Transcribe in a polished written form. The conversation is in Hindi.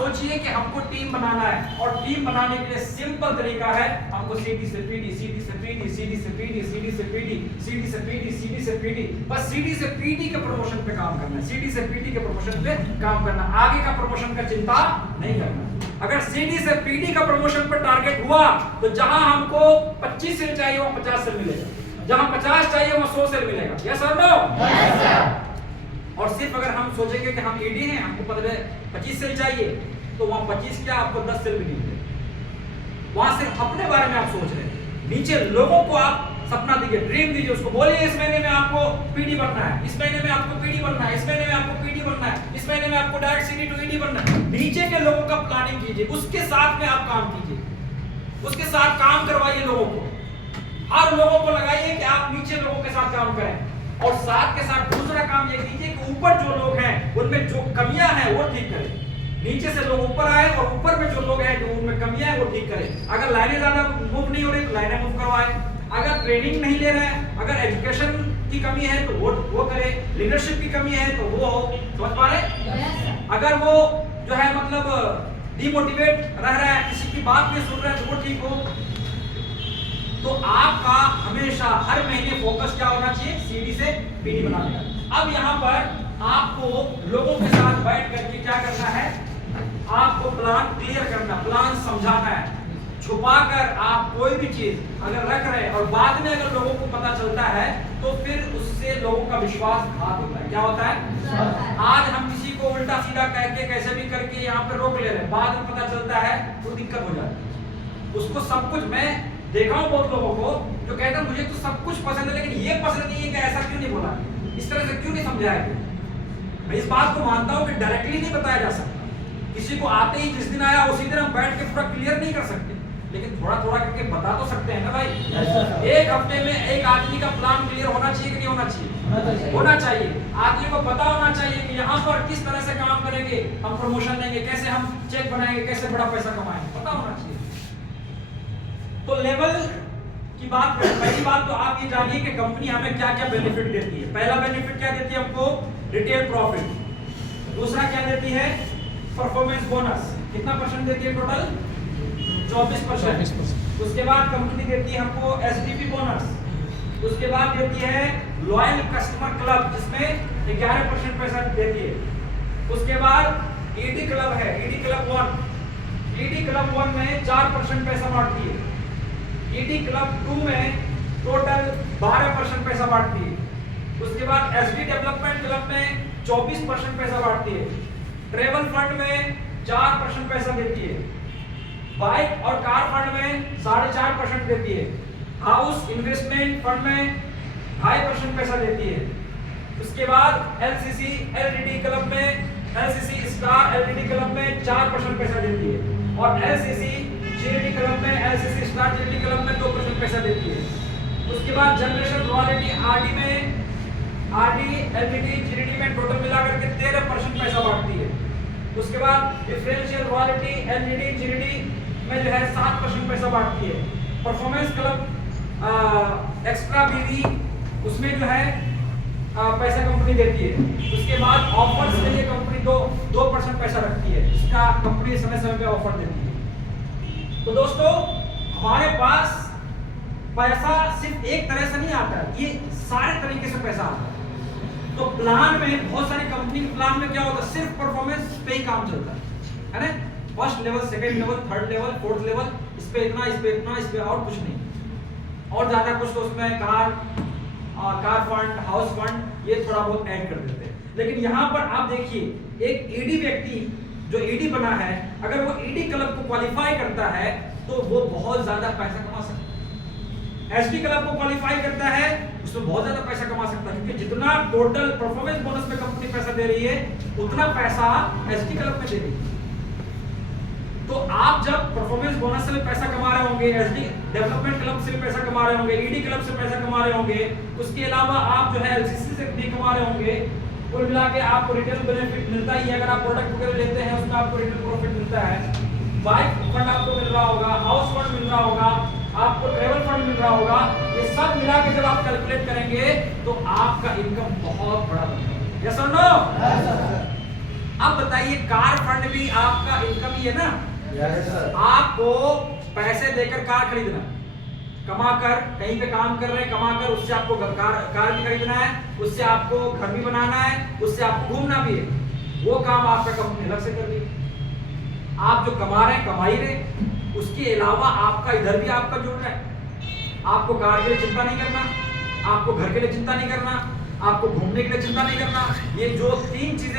सोचिए कि हमको टीम बनाना है और टीम बनाने के लिए सिंपल तरीका है, हमको सीडी से पीडी, सीडी से पीडी, सीडी से पीडी, सीडी से पीडी, सीडी से पीडी, सीडी से पीडी, बस सीडी से पीडी के प्रमोशन पे काम करना है, सीडी से पीडी के प्रमोशन पे काम करना, आगे का प्रमोशन का चिंता नहीं करना। अगर सीडी से पीडी का प्रमोशन पर टारगेट हुआ तो जहां हमको 25 सेल चाहिए वहां 50 सेल मिलेगा, जहां 50 चाहिए वहां 100 सेल मिलेगा। यस और नो? Yes sir. और सिर्फ अगर हम सोचेंगे कि हम ईडी हैं, हमको पता है 25 सेल चाहिए, तो वहां 25 क्या आपको 10 सेल भी नहीं मिलेगा। वहां सिर्फ अपने बारे में आप सोच रहे हैं, नीचे लोगों को आप सपना दीजिए, ड्रीम दीजिए, उसको बोलिए इस महीने में आपको पीडी बनना है, इस महीने में आपको पीडी बनना है, इस महीने में आपको पीडी बनना है, इस महीने में आपको डायरेक्ट सीडी टू ईडी बनना है। नीचे के लोगों का प्लानिंग कीजिए, उसके साथ में आप काम कीजिए, उसके साथ काम करवाइए लोगों को, हर लोगों को लगाइए कि आप नीचे लोगों के साथ काम करें। और साथ के साथ दूसरा काम ये कीजिए कि ऊपर जो लोग हैं उनमें जो कमियां हैं वो ठीक करें, नीचे से लोग ऊपर आए और ऊपर में जो लोग हैं जो उनमें कमियां हैं वो ठीक करें। अगर लाइनें ज्यादा मूव नहीं हो रही तो लाइनें मूव करवाएं, अगर ट्रेनिंग नहीं ले रहे हैं, अगर एजुकेशन की कमी है तो वो करे, लीडरशिप की कमी है तो वो हो, समझ पा रहे? अगर वो जो है मतलब डिमोटिवेट रह रहा है, किसी की बात नहीं सुन रहा है तो वो ठीक हो। तो आपका हमेशा हर महीने फोकस क्या होना चाहिए? सीडी से पीडी बनाने का। अब यहाँ पर आपको लोगों के साथ बैठ करके क्या करना है? आपको प्लान क्लियर करना, प्लान समझाना है। छुपाकर आप कोई भी चीज अगर रख रहे हैं और बाद में अगर लोगों को पता चलता है तो फिर उससे लोगों का विश्वासघात होता है। क्या होता है? आज हम किसी को उल्टा सीधा कह के कैसे भी करके यहाँ पे रोक ले रहे हैं, बाद में पता चलता है तो दिक्कत हो जाती है। उसको सब कुछ, मैं देखा हूं बहुत लोगों को जो कहते हैं मुझे तो सब कुछ पसंद है लेकिन ये पसंद नहीं है कि ऐसा क्यों नहीं बोला, इस तरह से क्यों नहीं समझाया गया। मैं इस बात को मानता हूं कि डायरेक्टली नहीं बताया जा सकता, किसी को आते ही जिस दिन आया उसी दिन हम बैठ के पूरा क्लियर नहीं कर सकते, लेकिन थोड़ा थोड़ा करके बता तो सकते हैं ना भाई। एक हफ्ते में एक आदमी का प्लान क्लियर होना चाहिए कि नहीं होना चाहिए? होना चाहिए। आदमी को पता होना चाहिए कि यहाँ पर किस तरह से काम करेंगे, हम प्रमोशन देंगे, कैसे हम चेक बनाएंगे, कैसे बड़ा पैसा कमाएंगे, पता होना चाहिए। तो लेवल की बात करें, पहली बात तो आप ये जानिए कि कंपनी हमें क्या क्या बेनिफिट देती है। पहला बेनिफिट क्या देती है हमको? Retail profit. दूसरा क्या देती है? Performance bonus. कितना परसेंट देती है? टोटल 24%। उसके बाद कंपनी देती है हमको एसटीपी बोनस। उसके बाद देती है लॉयल कस्टमर क्लब जिसमें 11% पैसा देती है। उसके बाद ईडी क्लब है, ईडी क्लब 1। ईडी क्लब 1 में 4% पैसा बांटती है। ईडी क्लब 2 में टोटल 12% पैसा बांटती है। उसके बाद एसडी डेवलपमेंट क्लब में 24% पैसा बांटती है। ट्रेवल फंड में 4% पैसा देती है। बाइक और कार फंड में 4.5% देती है। हाउस इन्वेस्टमेंट फंड में 2.5% पैसा देती है। उसके बाद एलसीसी एलडीडी क्लब में, एलसीसी स्टार एलडीडी क्लब में 4% पैसा देती है और एलसीसी जीडी क्लब में, एलसीसी स्टार जीडी क्लब में 2% पैसा देती है। उसके बाद जनरेशन रॉयल्टी आरडी में, आरडी एलडीडी जीडी में टोटल मिला करके 13% पैसा बांटती है। उसके बाद डिफरेंशियल रॉयल्टी एलडीडी जीडी में जो है 7% पैसा बांटती है। परफॉर्मेंस क्लब एक्स्ट्रा बीडी उसमें जो है पैसा कंपनी देती है। उसके बाद ऑफर्स के लिए कंपनी 2% पैसा रखती है, इसका कंपनी समय समय पे ऑफर देती है। तो दोस्तों हमारे पास पैसा सिर्फ एक तरह से नहीं आता, ये सारे तरीके से पैसा आता है। तो प्लान में बहुत सारी कंपनी के प्लान में क्या होता है? सिर्फ परफॉर्मेंस पे ही काम चलता है ना? First level, second level, third level, fourth level, इस पे इतना, इस पे इतना, इस पे और कुछ नहीं, और ज्यादा कुछ तो उसमें कार फंड, हाउस फंड ये थोड़ा बहुत ऐड कर देते हैं। लेकिन यहाँ पर आप देखिए एक ईडी व्यक्ति जो ईडी बना है, अगर वो ईडी क्लब को क्वालिफाई करता है तो वो बहुत ज्यादा पैसा कमा सकता है। एसडी क्लब को क्वालिफाई करता है उसमें बहुत ज्यादा पैसा कमा सकता है, क्योंकि जितना टोटल परफॉर्मेंस बोनस में कंपनी पैसा दे रही है उतना पैसा एसडी क्लब में दे रही है। तो आप जब परफॉर्मेंस बोनस से भी पैसा कमा रहे होंगे, एसडी डेवलपमेंट क्लब से भी पैसा कमा रहे होंगे, ईडी क्लब से पैसा कमा रहे होंगे, उसके अलावा आप जो है एलसीसी से भी कमा रहे होंगे, कुल मिला के आपको रिटेल बेनिफिट मिलता ही है। अगर आप प्रोडक्ट वगैरह लेते हैं उसमें आपको रिटेल प्रॉफिट मिलता है। बाइक फंड आपको मिल रहा होगा, हाउस फंड मिल रहा होगा, आपको ट्रेवल फंड मिल रहा होगा। ये सब मिला के जब आप कैलकुलेट करेंगे तो आपका इनकम बहुत बड़ा बनेगा। यस और नो? अब बताइए कार फंड भी आपका इनकम ही है ना। Yes sir. आपको पैसे देकर कार खरीदना, कमाकर कहीं पे काम कर रहे हैं, कमाकर उससे आपको कार भी खरीदना है, उससे आपको घर भी बनाना है, उससे आपको घूमना भी है, वो काम आपका कंपनी अलग से कर रही है। आप जो कमा रहे हैं कमा ही रहे, उसके अलावा आपका इधर भी आपका जुड़ रहा है। आपको कार के लिए चिंता नहीं करना, आपको घर के लिए चिंता नहीं करना, आपको घूमने के लिए चिंता नहीं करना। ये जो 3 चीजें